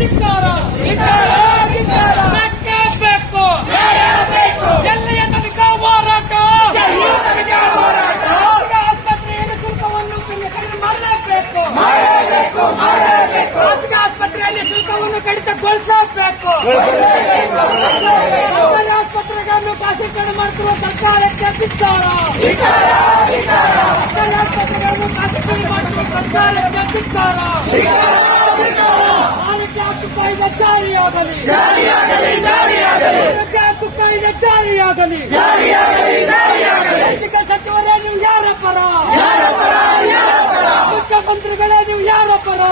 ಧಿಕ್ಕಾರ ಬೇಕೇ ಬೇಕು. ಎಲ್ಲಿಯ ತನಕ ಹೋರಾಟ? ಆಸ್ಪತ್ರೆಯಲ್ಲಿ ಶುಲ್ಕವನ್ನು ಕಡಿಮೆ ಮಾಡಲೇಬೇಕು. ಖಾಸಗಿ ಆಸ್ಪತ್ರೆಯಲ್ಲಿ ಶುಲ್ಕವನ್ನು ಕಡಿತಗೊಳಿಸಬೇಕು. ಸರ್ಕಾರಿ ಆಸ್ಪತ್ರೆಗಳನ್ನು ಖಾಸಗೀಕರಣ ಮಾಡುತ್ತಿರುವ ಸರ್ಕಾರಕ್ಕೆ ಧಿಕ್ಕಾರ. ಸರ್ಕಾರಿ ಆಸ್ಪತ್ರೆಗಳನ್ನು ಖಾಸಗೀಕರಣ ಮಾಡುತ್ತಿರುವ ಸರ್ಕಾರಕ್ಕೆ ಧಿಕ್ಕಾರ. ಆರೋಗ್ಯ ಹಕ್ಕು ಕಾಯ್ದೆ ಜಾರಿಯಾಗಲಿ. ಆರೋಗ್ಯ ಹಕ್ಕು ಕಾಯ್ದೆ ಜಾರಿಯಾಗಲಿ. ವೈದ್ಯಕೀಯ ಸಚಿವರೇ, ನೀವು ಯಾರ ಪರ? ಮುಖ್ಯಮಂತ್ರಿಗಳೇ, ನೀವು ಯಾರ ಪರ?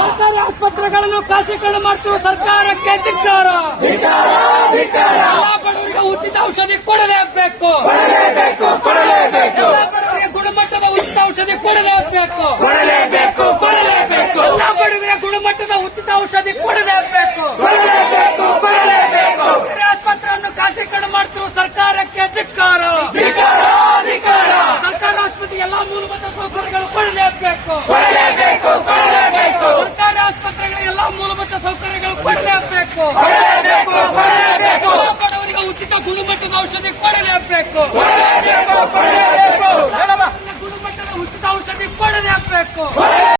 ಸರ್ಕಾರಿ ಆಸ್ಪತ್ರೆಗಳನ್ನು ಖಾಸಗೀಕರಣ ಮಾಡುತ್ತಿರುವ ಸರ್ಕಾರಕ್ಕೆ ಧಿಕ್ಕಾರ. ಎಲ್ಲ ಬಡವರಿಗೆ ಉಚಿತ ಔಷಧಿ ಕೊಡಲೇಬೇಕು. ಎಲ್ಲ ಬಡವರಿಗೆ ಗುಣಮಟ್ಟದ ಉಚಿತ ಔಷಧಿ ಕೊಡಲೇಬೇಕು. ಎಲ್ಲ ಬಡವರಿಗೆ ಗುಣಮಟ್ಟದ ಉಚಿತ ಔಷಧಿ ಕೊಡಲೇಬೇಕು. ಆಸ್ಪತ್ರೆಯನ್ನು ಖಾಸಗೀಕರಣ ಮಾಡುತ್ತಿರುವ ಸರ್ಕಾರಕ್ಕೆ ಧಿಕ್ಕಾರ. ಸರ್ಕಾರಿ ಆಸ್ಪತ್ರೆಗೆ ಎಲ್ಲ ಮೂಲಭೂತ ಸೌಕರ್ಯಗಳು ಕೊಡಲೇಬೇಕು. ಸರ್ಕಾರಿ ಆಸ್ಪತ್ರೆಗಳಿಗೆ ಎಲ್ಲ ಮೂಲಭೂತ ಸೌಕರ್ಯಗಳು ಕೊಡಲೇಬೇಕು. ಬಡವರಿಗೆ ಉಚಿತ ಗುಣಮಟ್ಟದ ಔಷಧಿ ಕೊಡಲೇಬೇಕು.